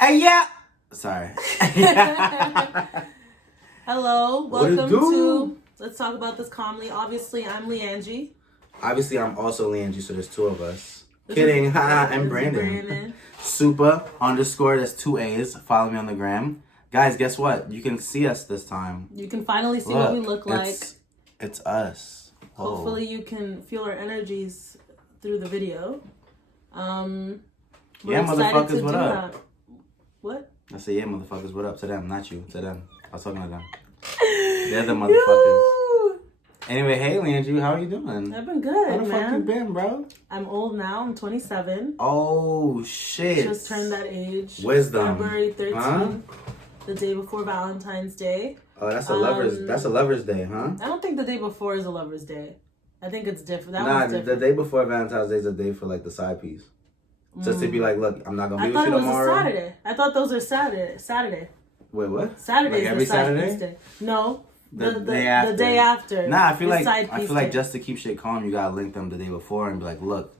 Hey, yeah. Sorry. Hello, welcome to Let's Talk About This Calmly. Obviously, I'm Leangie. Obviously, I'm also Leangie, so there's two of us. Kidding, haha, I'm Brandon. Super _, that's 2 A's. Follow me on the gram. Guys, guess what? You can see us this time. You can finally see what we look like. It's us. Hopefully you can feel our energies through the video. We're motherfuckers, what up? That. What? I said, yeah, motherfuckers, what up? To them, not you. To them. I was talking to them. They're the motherfuckers. Anyway, hey, Leangie, how are you doing? I've been good, How the man. fuck you been, bro? I'm old now. I'm 27. Oh, shit. Just turned that age. Wisdom. February 13th, the day before Valentine's Day. Oh, that's a lover's day, huh? I don't think the day before is a lover's day. I think it's different. The day before Valentine's Day is a day for like the side piece. Just to be like, look, I'm not gonna be with you tomorrow. I thought it was a Saturday. I thought those are Saturday. Wait, what? Saturday like is every the side Saturday? piece day. No, the day after. Nah, I feel like just to keep shit calm, you gotta link them the day before and be like, look,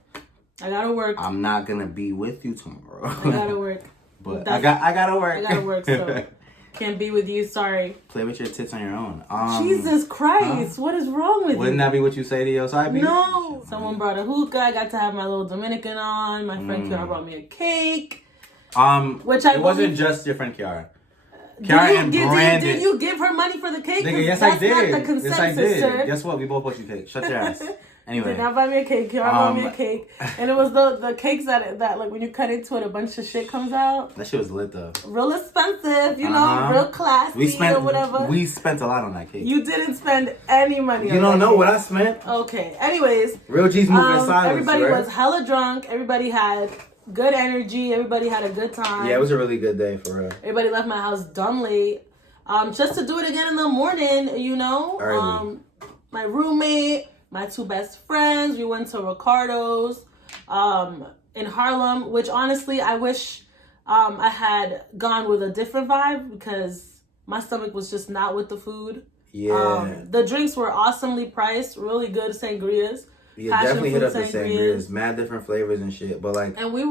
I gotta work. I'm not gonna be with you tomorrow. I gotta work. But I gotta work. I gotta work. So can't be with you. Sorry. Play with your tits on your own. Jesus Christ, what is wrong with you? Wouldn't that be what you say to your side piece? No. Someone brought a hookah. I got to have my little Dominican on. My friend Kiara brought me a cake. Which it wasn't just your friend Kiara. Kiara and Brandon. Did you give her money for the cake? Nigga, yes, I did. Not the consensus, yes, I did. Sir. Guess what? We both bought you cake. Shut your ass. Anyway. Did not buy me a cake. Kiara bought me a cake. And it was the cakes that like when you cut into it, a bunch of shit comes out. That shit was lit though. Real expensive, you know, real classy or whatever. We spent a lot on that cake. You didn't spend any money on that. You don't know what I spent? Okay. Anyways. Real G's moving in silence. Everybody was hella drunk. Everybody had good energy. Everybody had a good time. Yeah, it was a really good day for real. Everybody left my house dumb late. Just to do it again in the morning, you know. Early. My roommate, my 2 best friends, we went to Ricardo's in Harlem, which honestly I wish I had gone with a different vibe because my stomach was just not with the food. Yeah. The drinks were awesomely priced, really good sangrias. Yeah, definitely hit up the sangrias, mad different flavors and shit. But like, and we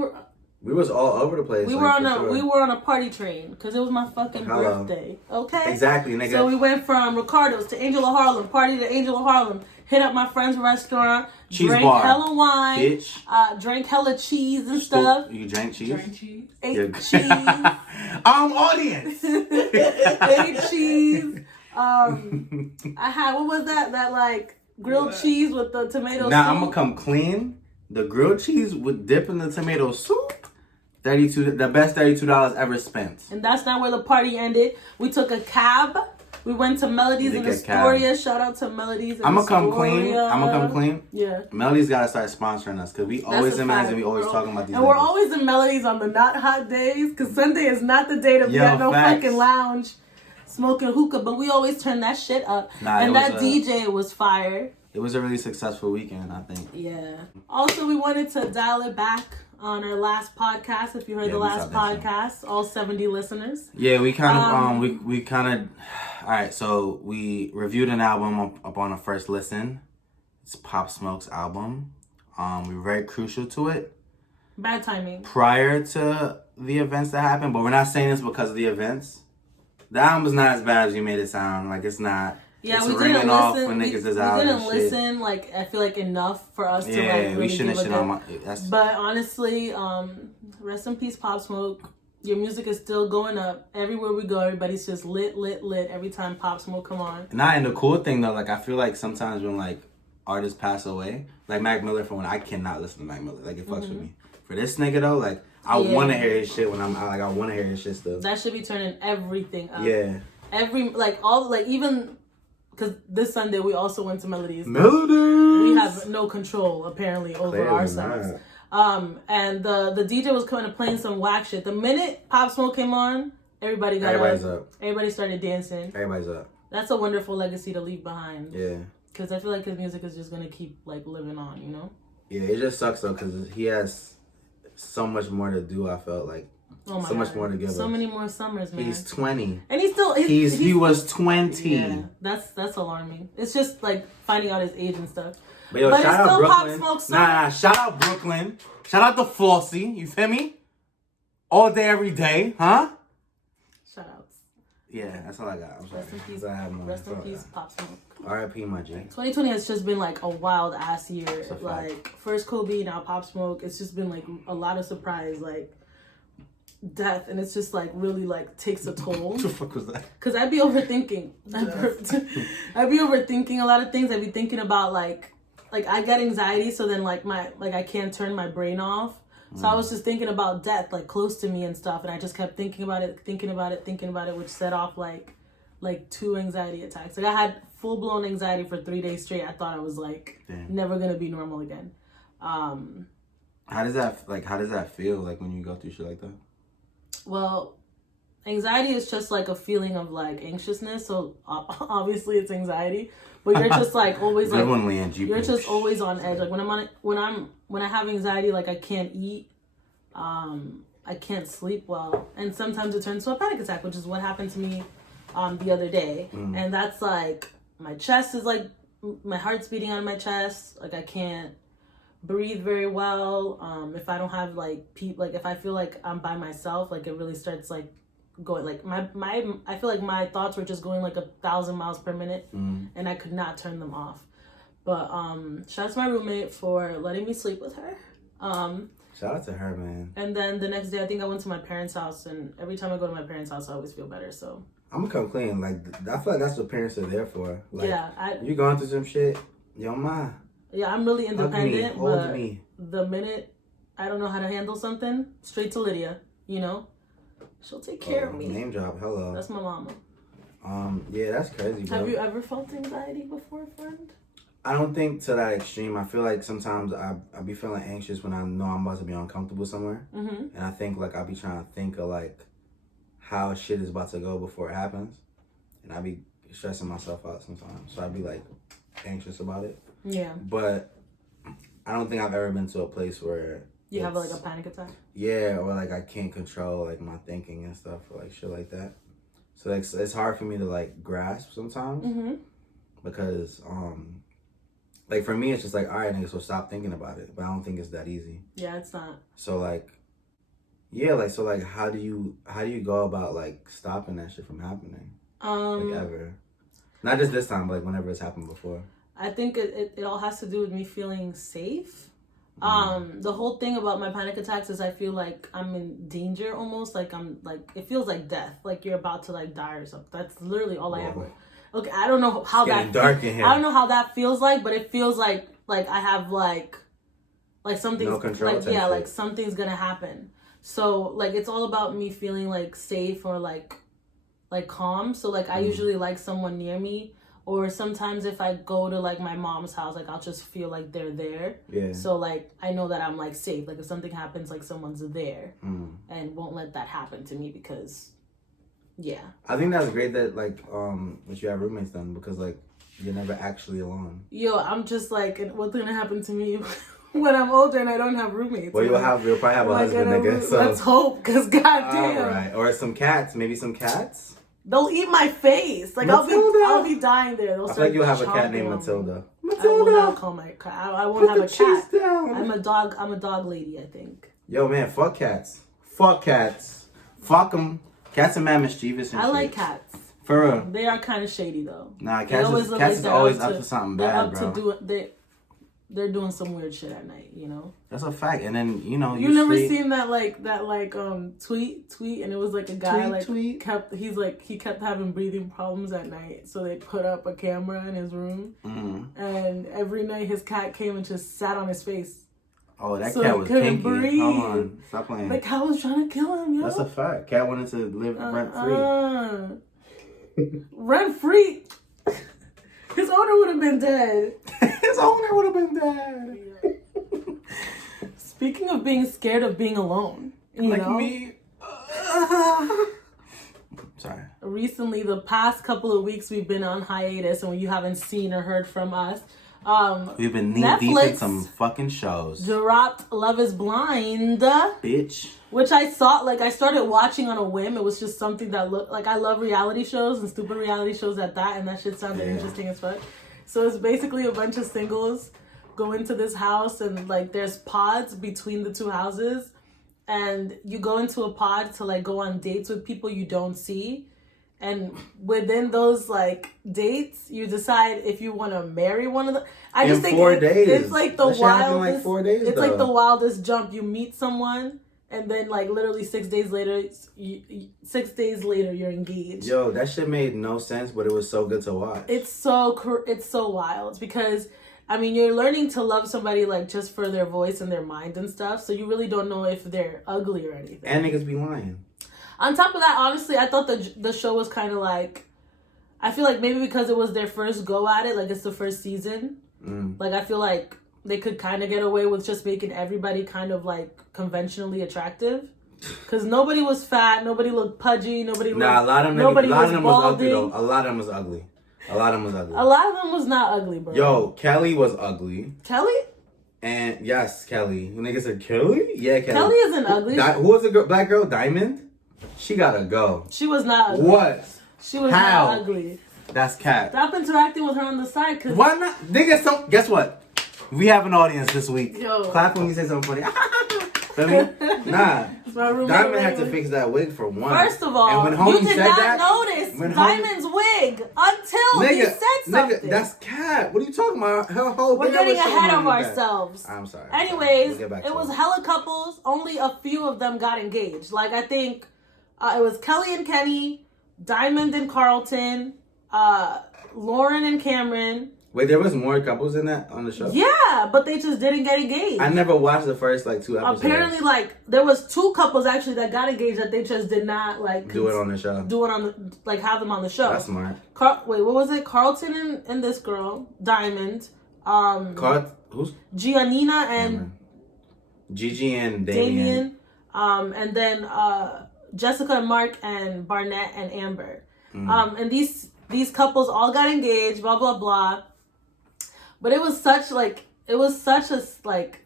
was all over the place. We were on a party train because it was my fucking birthday. Okay. Exactly, nigga. So we went from Ricardo's to Angel of Harlem, party to Angel of Harlem. Hit up my friend's restaurant. Drank hella wine. Bitch. Drank hella cheese and stuff. You drank cheese? Drank cheese. Ate cheese. Audience. Ate cheese. I had, what was that? That like grilled cheese with the tomato soup. Now I'm gonna come clean. The grilled cheese with dip in the tomato soup. The best $32 ever spent. And that's not where the party ended. We took a cab. We went to Melodies in Astoria. Shout out to Melodies in Astoria. I'm gonna come clean. Yeah. Melodies gotta start sponsoring us because we always in Melodies and we always talking about these. And we're always in Melodies on the not hot days because Sunday is not the day to be at no fucking lounge smoking hookah. But we always turn that shit up. And that DJ was fire. It was a really successful weekend, I think. Yeah. Also, we wanted to dial it back on our last podcast. If you heard the last podcast, all 70 listeners. Yeah, we kind of, all right, so we reviewed an album up on a first listen. It's Pop Smoke's album. We were very crucial to it. Bad timing. Prior to the events that happened, but we're not saying this because of the events. The album's not as bad as you made it sound. Like, it's not. Yeah, it's we didn't listen. When niggas is we out didn't and listen. Shit. Like, I feel like enough for us to like really we shouldn't shit on my. But honestly, rest in peace, Pop Smoke. Your music is still going up everywhere we go. Everybody's just lit every time Pop Smoke come on. And the cool thing though, like I feel like sometimes when like artists pass away, like Mac Miller, for when I cannot listen to Mac Miller, like it fucks with me. For this nigga though, like I want to hear his shit when I'm like I want to hear his shit still. That should be turning everything up. Yeah. Even. Because this Sunday we also went to Melodies. We have no control apparently over ourselves. And the DJ was kind of playing some whack shit. The minute Pop Smoke came on, everybody's up. Everybody started dancing. Everybody's up. That's a wonderful legacy to leave behind. Yeah. Because I feel like his music is just gonna keep like living on, you know. Yeah, it just sucks though because he has so much more to do. I felt like. Oh my so much more to give us. So many more summers, man. He's 20. And he's still... He was 20. Yeah, that's alarming. It's just like finding out his age and stuff. But yo, shout out Brooklyn. Shout out Brooklyn. Shout out to Flossie. You feel me? All day, every day, huh? Shout outs. Yeah, that's all I got. I'm sorry. Rest in peace. Rest in peace, Pop Smoke. R.I.P. my G. 2020 has just been like a wild ass year. Like first Kobe, now Pop Smoke. It's just been like a lot of surprise, like death, and it's just like really like takes a toll. What the fuck was that? Cause I'd be overthinking. I'd be overthinking a lot of things. I'd be thinking about like I get anxiety, so then like I can't turn my brain off. So I was just thinking about death, like close to me and stuff, and I just kept thinking about it, which set off like 2 anxiety attacks. Like I had full blown anxiety for 3 days straight. I thought I was like never gonna be normal again. How does that feel like when you go through shit like that? Well, anxiety is just like a feeling of like anxiousness. So obviously it's anxiety, but you're just like always like you're just always on edge. Like when I have anxiety, like I can't eat, I can't sleep well, and sometimes it turns to a panic attack, which is what happened to me the other day. And that's like my chest is like my heart's beating on my chest. Like I can't breathe very well. If I don't have like if I feel like I'm by myself, like it really starts like going like I feel like my thoughts were just going like 1,000 miles per minute, and I could not turn them off. But shout out to my roommate for letting me sleep with her. Shout out to her, man. And then the next day I think I went to my parents' house, and every time I go to my parents' house I always feel better. So I'm gonna come clean. Like I feel like that's what parents are there for. Like, yeah, you going through some shit, yo ma. Yeah, I'm really independent, hold me. The minute I don't know how to handle something, straight to Lydia, you know? She'll take care of me. Name drop, hello. That's my mama. Yeah, that's crazy, bro. Have you ever felt anxiety before, friend? I don't think to that extreme. I feel like sometimes I be feeling anxious when I know I'm about to be uncomfortable somewhere. And I think like I be trying to think of like how shit is about to go before it happens. And I be stressing myself out sometimes. So I be like anxious about it. Yeah. But I don't think I've ever been to a place where you have like a panic attack? Yeah, or like I can't control like my thinking and stuff or like shit like that. So like it's hard for me to like grasp sometimes. Because like for me it's just like, all right, nigga, so stop thinking about it. But I don't think it's that easy. Yeah, it's not. So like yeah, like so like how do you go about like stopping that shit from happening? Like ever. Not just this time, but like whenever it's happened before. I think it all has to do with me feeling safe. The whole thing about my panic attacks is I feel like I'm in danger almost. Like I'm like, it feels like death. Like you're about to like die or something. That's literally all I ever. Okay, I don't know how that. Dark in here. I don't know how that feels like, but it feels like I have like something's no control. Like yeah, like something's gonna happen. So like it's all about me feeling like safe or like calm. So like I usually like someone near me. Or sometimes if I go to like my mom's house, like I'll just feel like they're there. Yeah. So like I know that I'm like safe. Like if something happens, like someone's there and won't let that happen to me because, yeah. I think that's great that like what you have roommates done because like you're never actually alone. Yo, I'm just like, what's gonna happen to me when I'm older and I don't have roommates? Well, you'll probably have a husband, nigga. So let's hope, cause goddamn. All right, or some cats, maybe some cats. They'll eat my face. Like I'll be dying there. I feel like you'll have a cat named Matilda. I will not call my cat. I won't have a cat. Down. I'm a dog lady, I think. Yo, man, fuck cats. Fuck cats. Fuck them. Cats are mad mischievous and I shit. like cats. For real. They are kind of shady though. Nah, cats is always up to something bad, bro. They're doing some weird shit at night, you know. That's a fact. And then you never seen that tweet, and it was like a guy tweet. He kept having breathing problems at night, so they put up a camera in his room, and every night his cat came and just sat on his face. Oh, that cat was pinky. Breathe. Hold on, stop playing. The cat was trying to kill him, yo. That's a fact. Cat wanted to live rent free. Rent free. His owner would have been dead. His owner would have been dead. Speaking of being scared of being alone, you know? Me. Sorry. Recently, the past couple of weeks, we've been on hiatus, and you haven't seen or heard from us. We've been knee deep in some fucking shows. Dropped Love is Blind. Bitch. Which I saw, like, I started watching on a whim. It was just something that looked, like, I love reality shows and stupid reality shows at that, and that shit sounded interesting as fuck. So it's basically a bunch of singles go into this house, and, like, there's pods between the two houses, and you go into a pod to like go on dates with people you don't see. And within those like dates, you decide if you want to marry one of them. I just think 4 days. It's like the wildest. Like 4 days. It's like the wildest jump. You meet someone, and then like literally 6 days later, 6 days later, you're engaged. Yo, that shit made no sense, but it was so good to watch. It's so wild because I mean you're learning to love somebody like just for their voice and their mind and stuff. So you really don't know if they're ugly or anything. And niggas be lying. On top of that, honestly, I thought the show was kind of like, I feel like maybe because it was their first go at it, like it's the first season. Like I feel like they could kind of get away with just making everybody kind of like conventionally attractive. Because nobody was fat, nobody looked pudgy, nobody looked... Nah, a lot of them was ugly though. A lot of them was ugly. A lot of them was not ugly, bro. Yo, Kelly was ugly. Kelly? And yes, Kelly. Niggas said Kelly? Yeah, Kelly. Kelly isn't ugly. Who was the black girl? Diamond? She gotta go. She was not ugly. What? She was not ugly. That's cat. Stop interacting with her on the side. Cause why not? Nigga, guess what? We have an audience this week. Yo. Clap when you say something funny. Feel me? Nah. Diamond had to fix that wig for one. First of all, and when you did not notice Diamond's wig until he said something. Nigga, that's cat. What are you talking about? Her whole We're getting ahead of ourselves. I'm sorry. Anyways, it was hella couples. Only a few of them got engaged. Like, I think it was Kelly and Kenny, Diamond and Carlton, Lauren and Cameron. Wait, there was more couples in that on the show? Yeah, but they just didn't get engaged. I never watched the first like 2 episodes. Apparently, like there was 2 couples actually that got engaged that they just did not like do it on the show. Do it on the like have them on the show. That's smart. Wait, what was it? Carlton and this girl, Diamond. Who's? Giannina and Gigi and Damien. And then Jessica and Mark and Barnett and Amber. And these couples all got engaged. Blah blah blah. But it was such a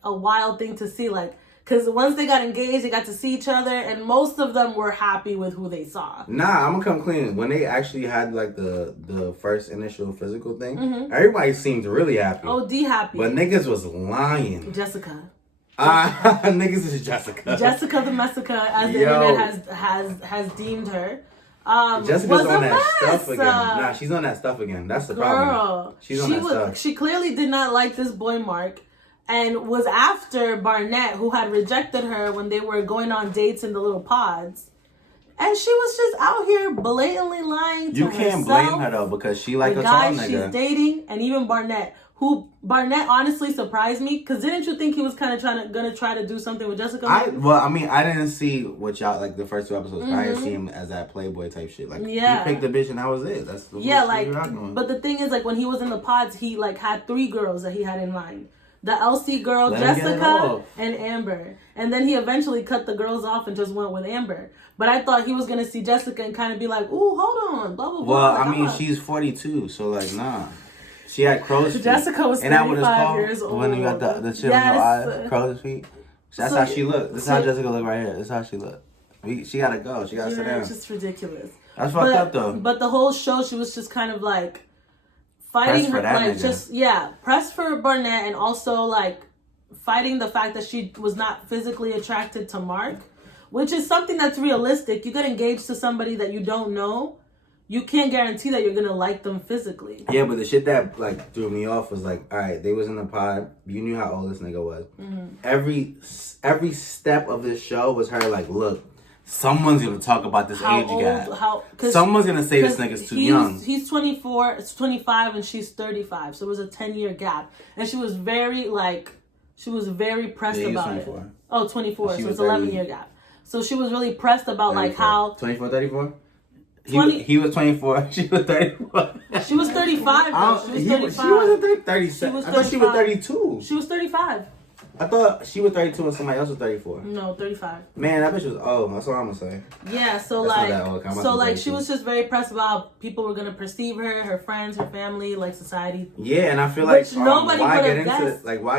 wild thing to see, like, because once they got engaged, they got to see each other, and most of them were happy with who they saw. Nah, I'm gonna come clean. When they actually had like the first initial physical thing, everybody seemed really happy. OD happy. But niggas was lying. Jessica. Niggas is Jessica. Jessica the Messica, as the internet has deemed her. Jessica's on that stuff again. Nah, she's on that stuff again. That's the problem. She's on that stuff. She clearly did not like this boy Mark, and was after Barnett, who had rejected her when they were going on dates in the little pods. And she was just out here blatantly lying to herself. You can't blame her though, because she like a tall nigga. She's dating, and even Barnett. Barnett honestly surprised me, because didn't you think he was kind of gonna try to do something with Jessica? I didn't see what y'all like the first 2 episodes. I didn't see him as that playboy type shit. Like he picked the bitch and that was it. That's the but the thing is, like when he was in the pods, he like had 3 girls that he had in mind. The LC girl, Jessica, and Amber. And then he eventually cut the girls off and just went with Amber. But I thought he was gonna see Jessica and kind of be like, "Ooh, hold on, blah blah blah." Well, she's 42, so like nah. She had crow's feet. Jessica was 35 years old. When you got the shit on your eyes, crow's feet. That's how she looked. This is how Jessica look right here. This is how she look. She gotta go. She gotta sit down. It's just ridiculous. That's fucked up though. But the whole show, she was just kind of like fighting her, like pressed for Barnett, and also like fighting the fact that she was not physically attracted to Mark, which is something that's realistic. You get engaged to somebody that you don't know. You can't guarantee that you're gonna like them physically. Yeah, but the shit that like threw me off was like, all right, they was in the pod. You knew how old this nigga was. Every step of this show was her like, look, someone's gonna talk about this age gap. Someone's gonna say this nigga's too young. He's 24, it's 25, and she's 35. So it was a 10-year gap, and she was very pressed about it. Oh, 24. So it's 11-year gap. So she was really pressed about 34. Like how 24, 34. He was 24. She was 34. She was 35. Though. She was 35. She wasn't 37. I thought she was 32. She was 35. I thought she was 32 and somebody else was 34. No, 35. Man, that bitch was old. That's all I'm gonna say. Yeah, she was just very pressed about how people were gonna perceive her, her friends, her family, like society. Yeah, and I feel like why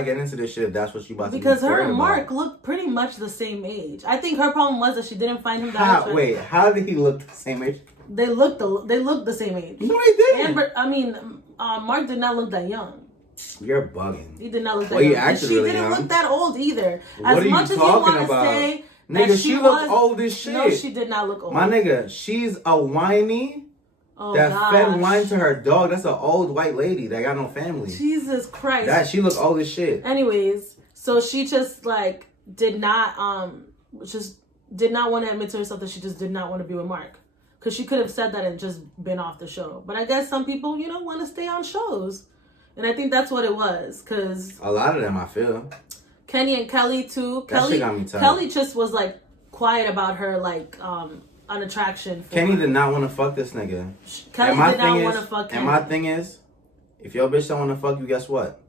get into this shit if that's what you about to do? Because her and Mark looked pretty much the same age. I think her problem was that she didn't find him that attractive. Wait, how did he look the same age? They looked the same age. No, they didn't. Mark did not look that young. You're bugging. He did not look that young. He acted she really didn't young. Look that old either. What as much as you want to say Nigga, she look old as shit. No, she did not look old. My nigga, she's a whiny that fed wine to her dog. That's an old white lady that got no family. Jesus Christ. That she look old as shit. Anyways, so she just like did not want to admit to herself that she just did not want to be with Mark. Because she could have said that and just been off the show. But I guess some people, want to stay on shows. And I think that's what it was. Because a lot of them, I feel. Kenny and Kelly too. That shit got me tired. Kelly just was like quiet about her like unattraction. Kenny did not want to fuck this nigga. Kelly did not want to fuck him. And my thing is, if your bitch don't want to fuck you, guess what?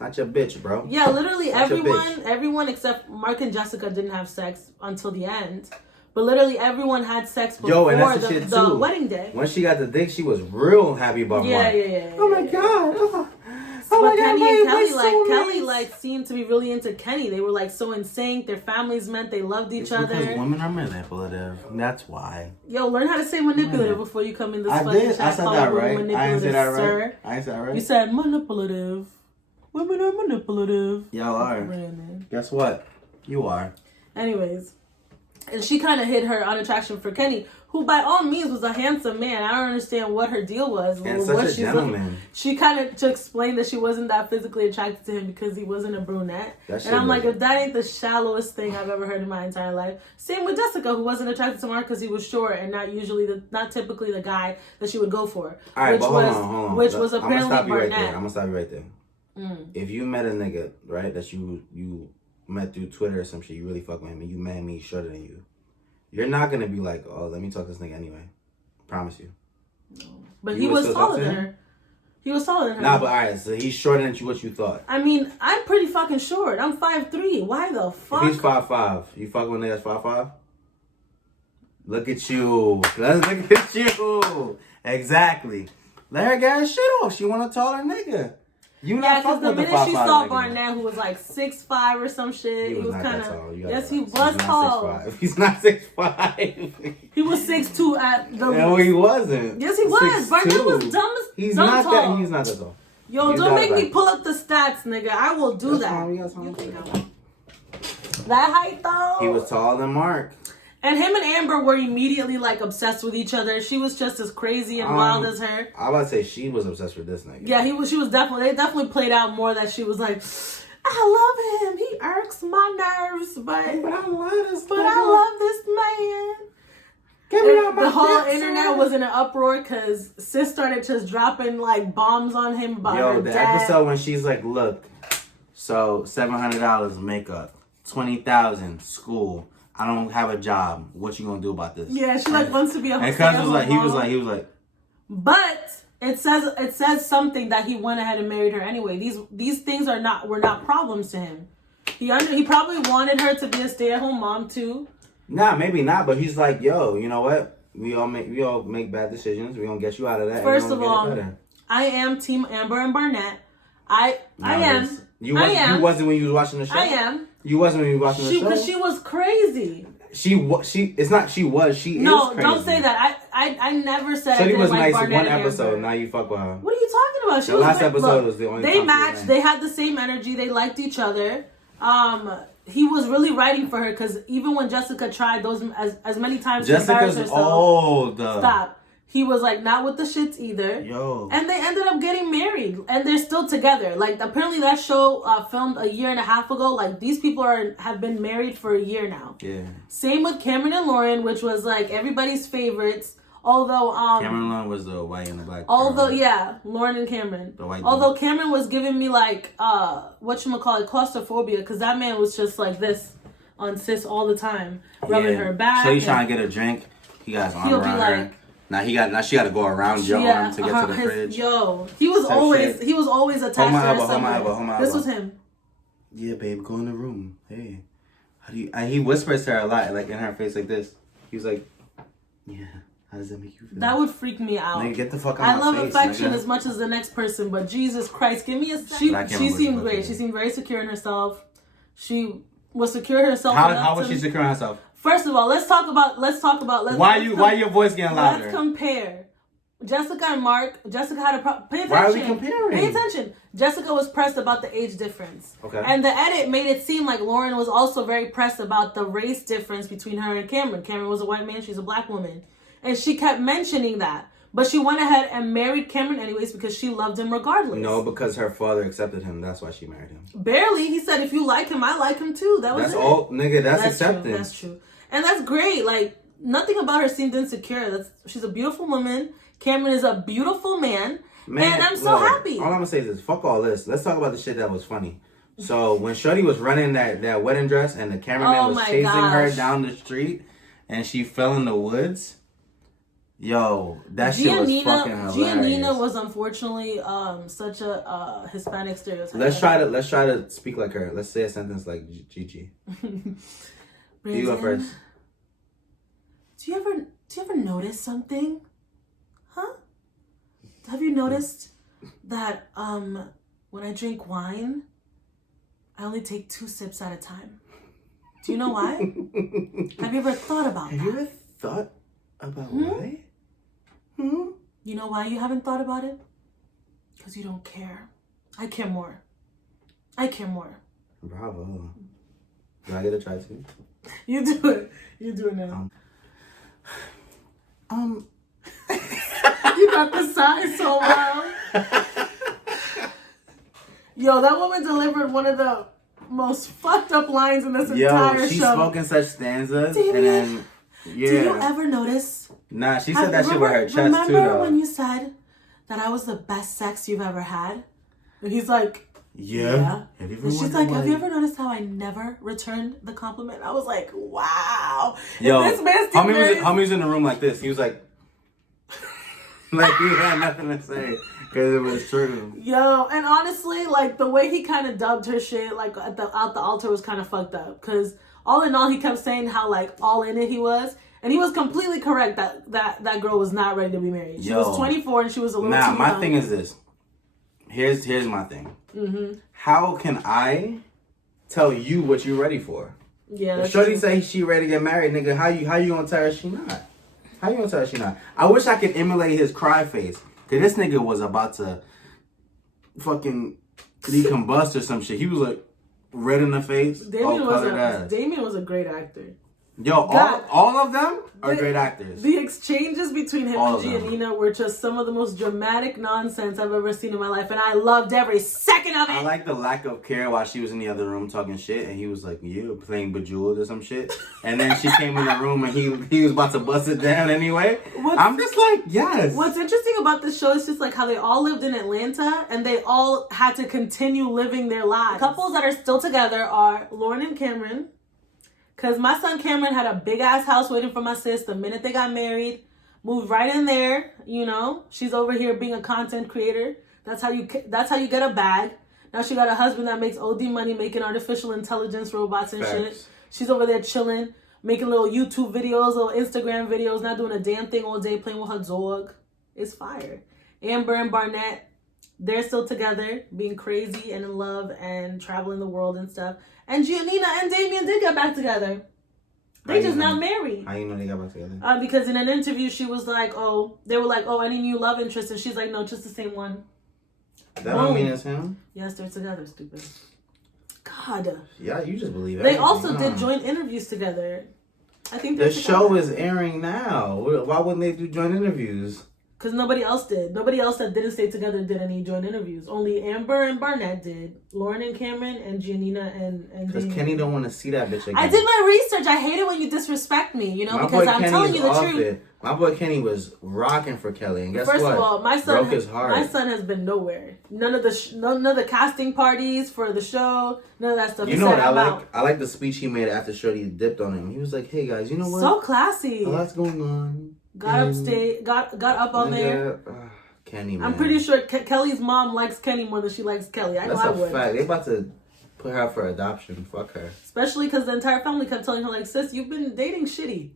Not your bitch, bro. Yeah, literally everyone except Mark and Jessica didn't have sex until the end. But literally everyone had sex before the wedding day. When she got the dick, she was real happy about Mark. Yeah. Oh my god. But Kenny and Kelly seemed to be really into Kenny. They were like so in sync. Their families meant they loved each other. Because women are manipulative. That's why. Yo, learn how to say manipulative before you come in this fucking chat. I said that right. I ain't say that right. Sir. I ain't say that right. You said manipulative. Women are manipulative. Y'all are. Brandon. Guess what? You are. Anyways. And she kind of hid her unattraction for Kenny, who by all means was a handsome man. I don't understand what her deal was. And such a gentleman. She kind of explained that she wasn't that physically attracted to him because he wasn't a brunette. And I'm like, if that ain't the shallowest thing I've ever heard in my entire life. Same with Jessica, who wasn't attracted to Mark because he was short and not typically the guy that she would go for. All right, but hold on. Which was apparently Barnett. I'm gonna stop you right there. If you met a nigga, right, that you met through Twitter or some shit, you really fuck with him, and you met me shorter than you, you're not gonna be like, oh, let me talk to this nigga anyway. Promise you. No. But he was taller than her. He was taller than her. Nah, but alright, so he's shorter than what you thought. I mean, I'm pretty fucking short. I'm 5'3". Why the fuck? If he's 5'5", you fuck with a nigga that's 5'5"? Look at you. Let's look at you. Exactly. Let her get her shit off. She want a taller nigga. You not fucking with the 5'5" minute she saw Barnett, who was like 6'5" or some shit, he was kind of. Yes, he was tall. He's not 6'5". He was 6'2" at the. No, he wasn't. Yes, he was. Barnett was dumb as. He's dumb not tall. that. He's not that tall. Yo, don't make me pull up the stats, nigga. I will do that. That height though. He was taller than Mark. And him and Amber were immediately like obsessed with each other. She was just as crazy and wild as her. I was about to say she was obsessed with this nigga. Yeah, she was definitely. They definitely played out more that she was like, I love him. He irks my nerves, but I love this man. The whole internet was in an uproar because sis started just dropping like bombs on him about her dad. The episode when she's like, look, so $700 makeup, $20,000 school. I don't have a job. What you gonna do about this? Yeah, she like wants to be a. And Cuz was like, he was like. But it says something that he went ahead and married her anyway. These things were not problems to him. He probably wanted her to be a stay-at-home mom too. Nah, maybe not. But he's like, yo, you know what? We all make bad decisions. We gonna get you out of that. First of all, I am Team Amber and Barnett. I am. You wasn't when you was watching the show. I am. You wasn't when you were watching the show? Because she was crazy. She is crazy. No, don't say that. I never said Shorty was nice Barnett one episode. Now you fuck with her. What are you talking about? The last episode was the only They matched. They had the same energy. They liked each other. He was really writing for her because even when Jessica tried those as many times to embarrass herself. Old. Stop. He was like not with the shits either. Yo. And they ended up getting married. And they're still together. Like apparently that show filmed a year and a half ago. Like these people have been married for a year now. Yeah. Same with Cameron and Lauren, which was like everybody's favorites. Although Cameron and Lauren was the white and the black. Lauren and Cameron. The white. Although Cameron was giving me like whatchamacallit, claustrophobia, because that man was just like this on sis all the time, rubbing her back. So he's trying to get a drink. He got his arm around her. Now she got to go around your arm to get to the fridge. He was always attached to her somewhere. This was him. Yeah, babe, go in the room. Hey, how do you? And he whispers to her a lot, like in her face, like this. He was like, yeah. How does that make you feel? That would freak me out. Nigga, get the fuck out of my face. I love affection as much as the next person, but Jesus Christ, give me a second. She seemed great. She seemed very secure in herself. She was secure herself. How was she secure in herself? First of all, let's talk about. Why your voice getting louder? Let's compare. Jessica and Mark. Jessica had a pay attention. Why are we comparing? Pay attention. Jessica was pressed about the age difference. Okay. And the edit made it seem like Lauren was also very pressed about the race difference between her and Cameron. Cameron was a white man. She's a black woman. And she kept mentioning that. But she went ahead and married Cameron anyways because she loved him regardless. No, because her father accepted him. That's why she married him. Barely. He said, if you like him, I like him too. That's all, nigga. That's acceptance. True. That's true. And that's great. Like, nothing about her seemed insecure. She's a beautiful woman. Cameron is a beautiful man. And I'm so happy. All I'm going to say is this. Fuck all this. Let's talk about the shit that was funny. So, when Shorty was running that wedding dress and the cameraman was chasing her down the street and she fell in the woods... Yo, that shit was fucking hilarious. Giannina was unfortunately such a Hispanic stereotype. Let's try to speak like her. Let's say a sentence like Gigi. You go first. Do you ever notice something? Huh? Have you noticed that when I drink wine, I only take 2 sips at a time? Do you know why? Have you ever thought about that? Have you ever thought about why? You know why you haven't thought about it? Because you don't care. I care more. Bravo. Do I get a try too? You do it. You do it now. You got the sign so well. Yo, that woman delivered one of the most fucked up lines in this entire show. She's spoken such stanzas. Damien, and then, yeah. Do you ever notice? Nah, she said that shit with her chest too, though. Remember when you said that I was the best sex you've ever had? And he's like, yeah. And she's like, have you ever noticed how I never returned the compliment? I was like, wow. Yo, homie was in the room like this. He was like he had nothing to say because it was true. Yo, and honestly, like the way he kind of dubbed her shit, like at the altar was kind of fucked up. Because all in all, he kept saying how like all in it he was. And he was completely correct that girl was not ready to be married. She was 24 and she was a little too young. My thing is this. Here's my thing. Mm-hmm. How can I tell you what you're ready for? Yeah, if Shorty say she ready to get married, nigga, how you gonna tell her she not? How you gonna tell her she not? I wish I could emulate his cry face. Cause this nigga was about to fucking decombust or some shit. He was like red in the face. Damien was a great actor. Yo, all of them are great actors. The exchanges between him and Giannina were just some of the most dramatic nonsense I've ever seen in my life, and I loved every second of it. I like the lack of care while she was in the other room talking shit, and he was like, "You playing Bejeweled or some shit," and then she came in the room and he was about to bust it down anyway. I'm just like, yes. What's interesting about this show is just like how they all lived in Atlanta and they all had to continue living their lives. Couples that are still together are Lauren and Cameron. Because my son Cameron had a big-ass house waiting for my sis the minute they got married. Moved right in there, you know. She's over here being a content creator. That's how you get a bag. Now she got a husband that makes OD money making artificial intelligence robots and shit. She's over there chilling, making little YouTube videos, little Instagram videos, not doing a damn thing all day, playing with her dog. It's fire. Amber and Barnett, they're still together, being crazy and in love and traveling the world and stuff. And Giannina and Damien did get back together. They just not married. How you know they got back together? Because in an interview, she was like, they were like, any new love interest? And she's like, no, just the same one. That don't mean it's him? Yes, they're together, stupid. God. Yeah, you just believe it. They also did joint interviews together. I think the show is airing now. Why wouldn't they do joint interviews? Because nobody else did. Nobody else that didn't stay together did any joint interviews. Only Amber and Barnett did. Lauren and Cameron and Giannina and because Kenny don't want to see that bitch again. I did my research. I hate it when you disrespect me, you know, because I'm telling you the truth. My boy Kenny was rocking for Kelly, and guess what? First of all, my son broke his heart. My son has been nowhere. None of the casting parties for the show. None of that stuff. You know what I like? I like the speech he made after Shorty dipped on him. He was like, "Hey guys, you know what? So classy. A lot's going on." Got up on there. Kenny, man. I'm pretty sure Kelly's mom likes Kenny more than she likes Kelly. I know I would. That's a fact. They about to put her for adoption. Fuck her. Especially because the entire family kept telling her, like, sis, you've been dating shitty.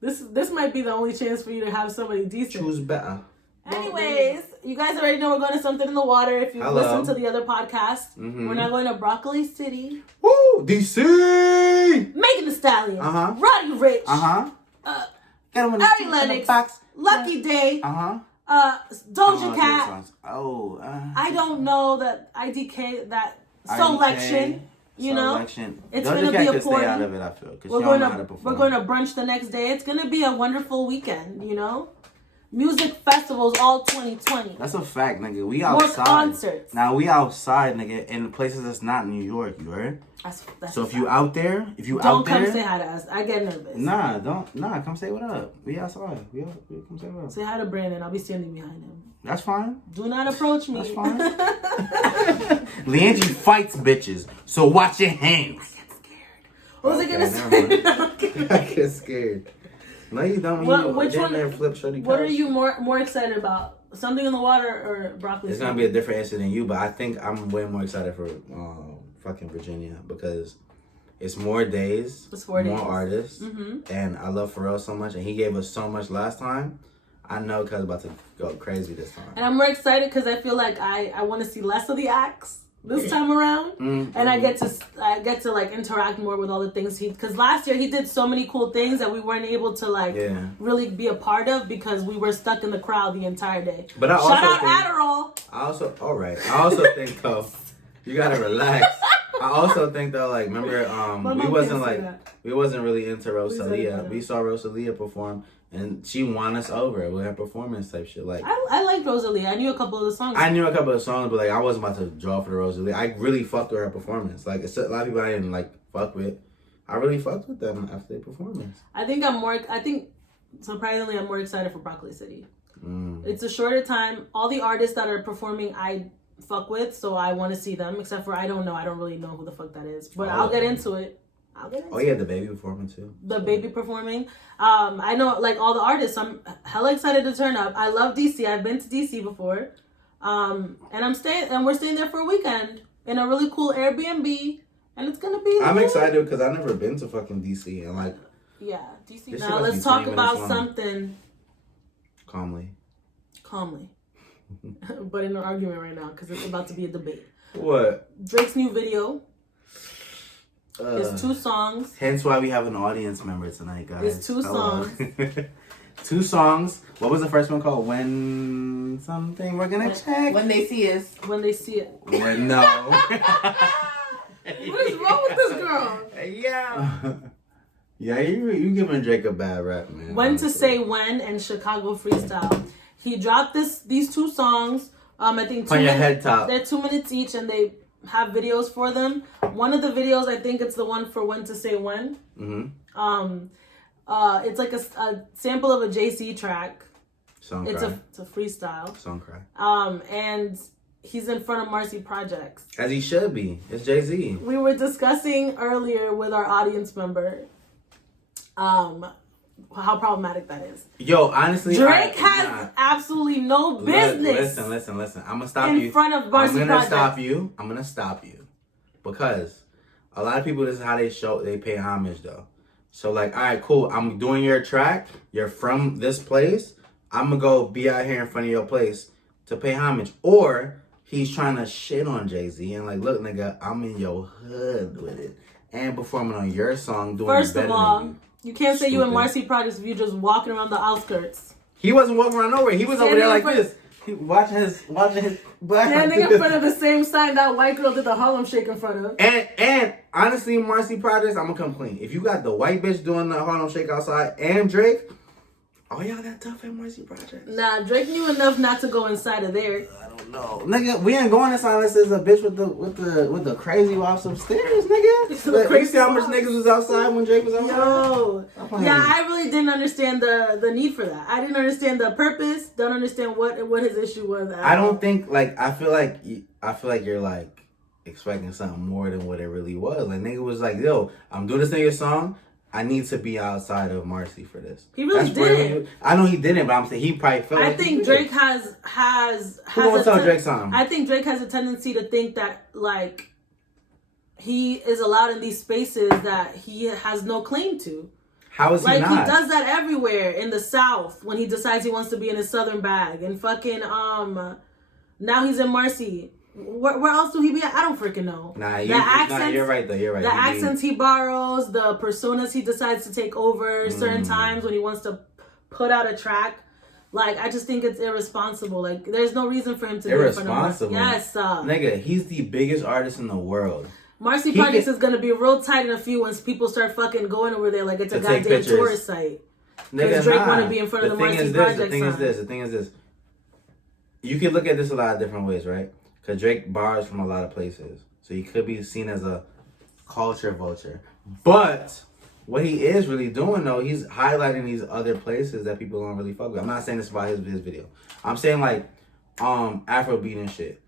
This might be the only chance for you to have somebody decent. Choose better. Anyways, you guys already know we're going to Something in the Water. If you listen to the other podcast, we're not going to Broccoli City. Woo! DC! Megan Thee Stallion. Uh-huh. Roddy Ricch. Uh-huh. Ari Lennox. Lucky Day. Uh-huh. Doja Cat. Oh. I don't know that IDK that selection. You know, it's Doja gonna Cat be could stay important. out of it, I feel, because she don't know how to perform. We're going to brunch the next day. It's gonna be a wonderful weekend. You know, music festivals all 2020. That's a fact, nigga. We outside. More concerts. Now we outside, nigga, in places that's not New York. You heard? That's so if you out there, don't come say hi to us. I get nervous. Nah, come say what up. We outside. We come say what up. Say hi to Brandon. I'll be standing behind him. That's fine. Do not approach me. That's fine. Leandry fights bitches, so watch your hands. I get scared. What was I gonna say? I get scared. No, you don't. Which one? What are you more excited about? Something in the water or broccoli? It's gonna be a different answer than you, but I think I'm way more excited for fucking Virginia because it's more days, more artists, and I love Pharrell so much, and he gave us so much last time. I know cuz about to go crazy this time. And I'm more excited because I feel like I want to see less of the acts this time around, and I get to like interact more with all the things because last year he did so many cool things that we weren't able to really be a part of because we were stuck in the crowd the entire day. But I shout out Adderall. I also think though, you gotta relax. I also think though, like, remember, we wasn't really into Rosalia. We saw Rosalia perform, and she won us over with her performance type shit. Like, I liked Rosalia. I knew a couple of the songs. But like, I wasn't about to draw for the Rosalia. I really fucked with her performance. Like, it's a lot of people I didn't like fuck with. I really fucked with them after their performance. I think surprisingly, I'm more excited for Broccoli City. It's a shorter time. All the artists that are performing, I fuck with, so I want to see them, except for I don't really know who the fuck that is, but I'll get into it. The baby performing too. The baby performing. I know like all the artists. I'm hella excited to turn up. I love DC. I've been to DC before. And we're staying there for a weekend in a really cool Airbnb, and it's gonna be I'm excited because I've never been to fucking DC, and like DC. Now let's talk about something calmly. But in an argument right now because it's about to be a debate. What? Drake's new video. His 2 songs. Hence why we have an audience member tonight, guys. His 2 songs. 2 songs. What was the first one called? When something we're gonna check. When they see us. When they see it. No. What is wrong with this girl? Yeah. Yeah, you giving Drake a bad rap, man. When to Say When and Chicago Freestyle. He dropped these 2 songs. I think on your head top. They're 2 minutes each, and they have videos for them. One of the videos, I think it's the one for When to Say When. It's like a sample of a JC track. It's a freestyle. Song cry. And he's in front of Marcy Projects. As he should be. It's Jay-Z. We were discussing earlier with our audience member, how problematic that is. Yo, honestly, Drake has absolutely no business. Listen. I'm gonna stop you. In front of Marcy Projects. I'm gonna stop you. Because a lot of people, this is how they pay homage though. So like, all right, cool. I'm doing your track. You're from this place. I'm gonna go be out here in front of your place to pay homage. Or he's trying to shit on Jay-Z and like, look, nigga, I'm in your hood with it and performing on your song, doing First better of all, than you can't say you in Marcy Projects if you're just walking around the outskirts. He wasn't walking around nowhere. He was over there like this. Watching his black. Standing in front of the same sign that white girl did the Harlem Shake in front of. And honestly, Marcy Projects, I'm gonna complain. If you got the white bitch doing the Harlem Shake outside and Drake, oh y'all that tough at Marcy Projects? Nah, Drake knew enough not to go inside of there. I don't know, nigga. We ain't going inside unless there's a bitch with the crazy wops upstairs, nigga. You see how much niggas was outside when Drake was outside? Yo, yeah, I really didn't understand the need for that. I didn't understand the purpose. Don't understand what his issue was. I don't think I feel like you're like expecting something more than what it really was. Like nigga was like, yo, I'm doing this nigga song. I need to be outside of Marcy for this. He really didn't. I know he didn't, but I'm saying he probably felt. I think Drake has. Who gonna tell Drake something? I think Drake has a tendency to think that like he is allowed in these spaces that he has no claim to. How is he not? Like he does that everywhere in the South when he decides he wants to be in his Southern bag and fucking now he's in Marcy. Where else do he be at? I don't freaking know. You're right though. You're right. The accents he borrows, the personas he decides to take over certain times when he wants to put out a track. Like, I just think it's irresponsible. Like, there's no reason for him to be in front of Irresponsible? Yes. Nigga, he's the biggest artist in the world. Marcy Projects is going to be real tight in a few once people start fucking going over there like it's a goddamn tourist site. Nigga, Drake want to be in front of the Marcy Projects. The thing is this. You can look at this a lot of different ways, right? Because Drake borrows from a lot of places. So he could be seen as a culture vulture. But what he is really doing, though, he's highlighting these other places that people don't really fuck with. I'm not saying this about his video. I'm saying, like, Afrobeat and shit.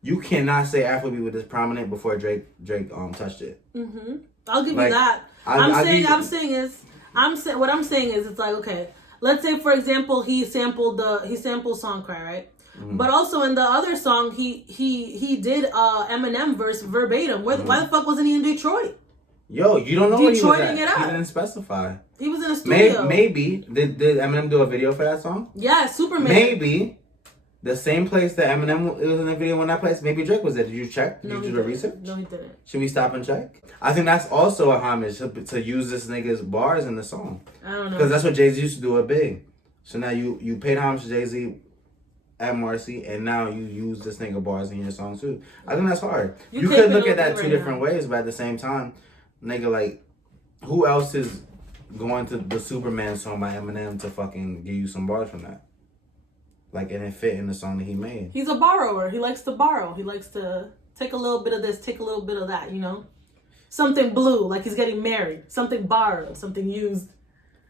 You cannot say Afrobeat was this prominent before Drake touched it. Mm-hmm. I'll give you that. What I'm saying is, it's like, okay, let's say, for example, he sampled Songcry, right? Mm-hmm. But also in the other song, he did Eminem verse verbatim. Why the fuck wasn't he in Detroit? Yo, you don't know where he was at. It up. He didn't specify. He was in a studio. Maybe. Did Eminem do a video for that song? Yeah, Superman. Maybe. The same place that Eminem was in the video when that place, maybe Drake was there. Did you check? Did you do the research? No, he didn't. Should we stop and check? I think that's also a homage to use this nigga's bars in the song. I don't know. Because that's what Jay-Z used to do at Big. So now you paid homage to Jay-Z at Marcy, and now you use this nigga bars in your song too. I think that's hard. You could look at that two different ways, but at the same time, nigga, like, who else is going to the Superman song by Eminem to fucking give you some bars from that? Like, and it fit in the song that he made. He's a borrower. He likes to borrow. He likes to take a little bit of this, take a little bit of that, you know? Something blue, like he's getting married. Something borrowed, something used.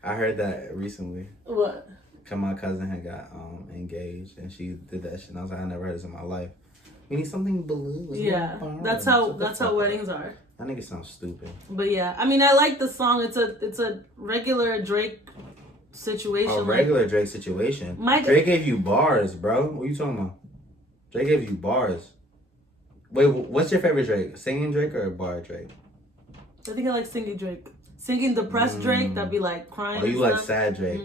I heard that recently. What? Cause my cousin had got engaged, and she did that shit, and I was like, I never heard this in my life. We need something blue. Yeah, that's how weddings are. That nigga sounds stupid. But yeah, I mean, I like the song. It's a regular Drake situation. A regular Drake situation. Drake gave you bars, bro. What are you talking about? Drake gave you bars. Wait, what's your favorite Drake? Singing Drake or bar Drake? I think I like singing Drake. Singing depressed Drake, that'd be like crying. Oh, you like sad Drake?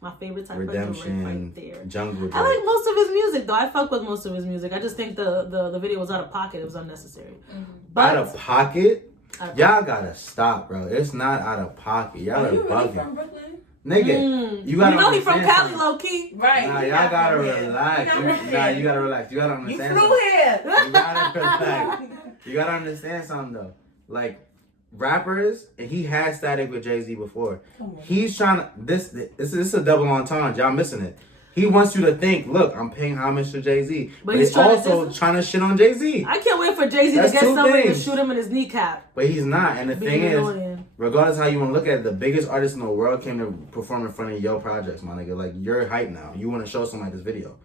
My favorite type Redemption, of Drake right there. Jungle Drake. I like most of his music though. I fuck with most of his music. I just think the video was out of pocket. It was unnecessary. But, out of pocket? Y'all gotta stop, bro. It's not out of pocket. Y'all are bugging. Really from Brooklyn? Nigga, you gotta. You know he from Cali, low key. Right. Nah, y'all gotta relax. You gotta relax. You gotta understand. You flew here. You gotta relax. You gotta understand something though. Like, rappers, and he had static with Jay-Z before. He's trying to this is a double entendre. Y'all missing it. He wants you to think, look, I'm paying homage to Jay-Z, but he's also trying to shit on Jay-Z. I can't wait for Jay-Z to get somebody to shoot him in his kneecap. But he's not. And the thing is, regardless of how you want to look at it, the biggest artist in the world came to perform in front of your projects, my nigga. Like, you're hype now. You want to show somebody this video.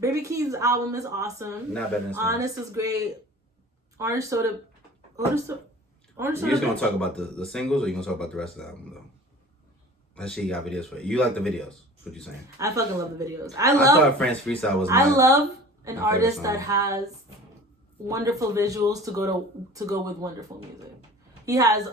Baby Keem's album is awesome. Not better than Honest is great. Orange Soda. You're just gonna talk about the singles, or you gonna talk about the rest of the album though? That shit got videos for you. You like the videos? That's what you saying? I fucking love the videos. I thought France Freestyle was. I love an artist that has wonderful visuals to go with wonderful music. He has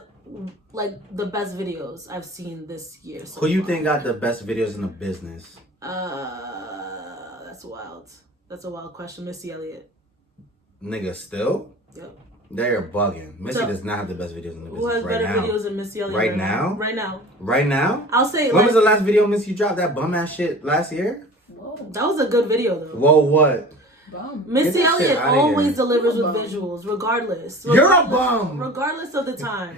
like the best videos I've seen this year. So who you think got the best videos in the business? That's wild. That's a wild question. Missy Elliott. Nigga, still? Yep. They're bugging. Missy does not have the best videos in the business. Who has better videos than Missy Elliott? Right now? Right now. Right now? I'll say. When was the last video Missy dropped? That bum ass shit last year? Whoa. That was a good video though. Whoa, what? Bum. Missy Elliott always delivers with visuals, regardless. You're a bum. Regardless of the time.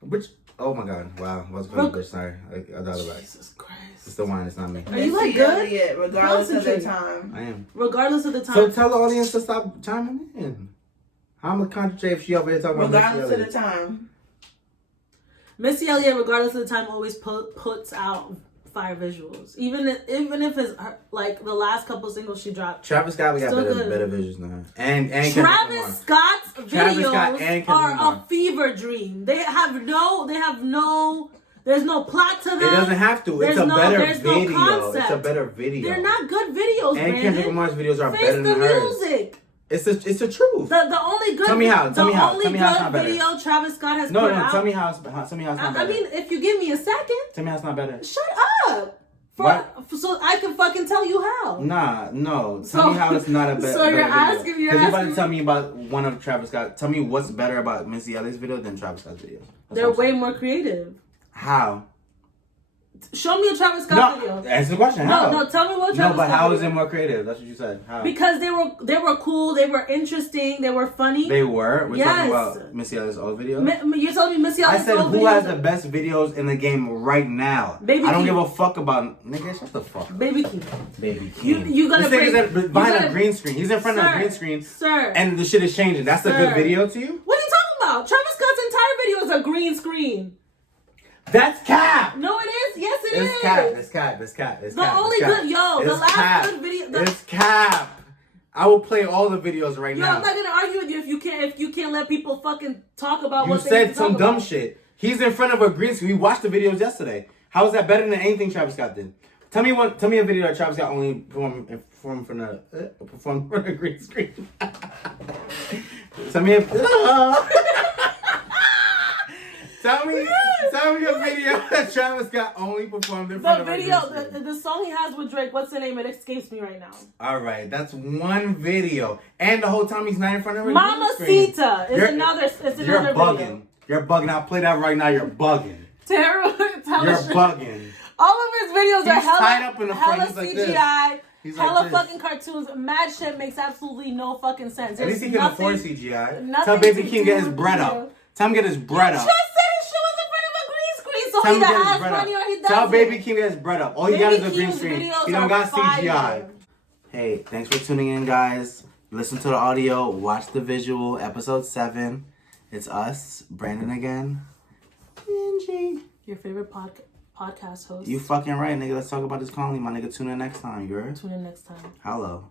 Which? Oh my god! Wow, what's going on? Sorry, I thought about it. Jesus Christ! It's the wine. It's not me. Are you like good? Yeah, regardless of the time. I am. Regardless of the time. So tell the audience to stop chiming in. How am I concentrate if she over here talking about regardless of the time? Missy Elliott, regardless of the time, always puts out fire visuals. Even if it's like the last couple singles she dropped. There's got better visuals now. And Travis Scott's videos are a fever dream. There's no plot to them. It doesn't have to. It's a better video. It's a better video. They're not good videos, and Kendrick Lamar's videos are Face better than hers. Music. It's the truth. The only good. Tell me how. The only good video Travis Scott has put out. Tell me how it's not better. I mean, if you give me a second. Tell me how it's not better. Shut up. So I can fucking tell you how. Nah, no. Tell me how it's not a better. So you're asking. Because you're about to tell me about one of Travis Scott. Tell me what's better about Missy Elliott's video than Travis Scott's videos. They're way more creative. How? Show me a Travis Scott video. Answer the question. How? No, tell me what Travis Scott. No, but how is it more creative? That's what you said. How? Because they were cool, they were interesting, they were funny. They were? We're talking Yes. about Missy Elliott's old videos? You're telling me Missy I Elliott's said old who videos has the best videos in the game right now? Baby I don't Keem. give a fuck about nigga. Shut the fuck up. Baby Keem. Baby Keem. You gonna this nigga's bring- behind you a gonna- green screen. He's in front of a green screen. Sir. And the shit is changing. That's a good Sir. video to you? What are you talking about? Travis Scott's entire video is a green screen. That's cap. No, it is. Yes, it is. It's cap. It's cap. It's cap. It's The cap. only it's cap. good, yo, the It's last cap. good video. It's cap. I will play all the videos right Yo, now. I'm not gonna argue with you if you can't let people fucking talk about You what they said need to some talk dumb about. shit. He's in front of a green screen. We watched the videos yesterday. How is that better than anything Travis Scott did? Tell me a video that Travis Scott only performed from the green screen. Tell me Tell me a video that Travis Scott only performed in front of a green screen. The song he has with Drake, what's the name? It escapes me right now. Alright, that's one video. And the whole time he's not in front of a green screen. Mamacita is another You're video. bugging. You're bugging. I'll play that right now. You're bugging. Terrible. You're bugging. All of his videos are He's hella, tied up in the front. hella He's like CGI, this. He's like hella this. fucking cartoons. Mad shit makes absolutely no fucking sense. At least he can afford CGI. nothing Tell Baby to Keem get his do bread with up. you. Tell him get his bread You up. just said his shit was in front of a green screen, so Tell he him either get his has bread money up. or he doesn't. Tell Baby Keem get his bread up. All he got is a green Keem's screen. videos He don't are got CGI. fire. Hey, thanks for tuning in, guys. Listen to the audio. Watch the visual. Episode 7. It's us, Brandon again. Angie. Your favorite podcast host. You fucking right, nigga. Let's talk about this calmly, my nigga. Tune in next time, you heard? Tune in next time. Hello.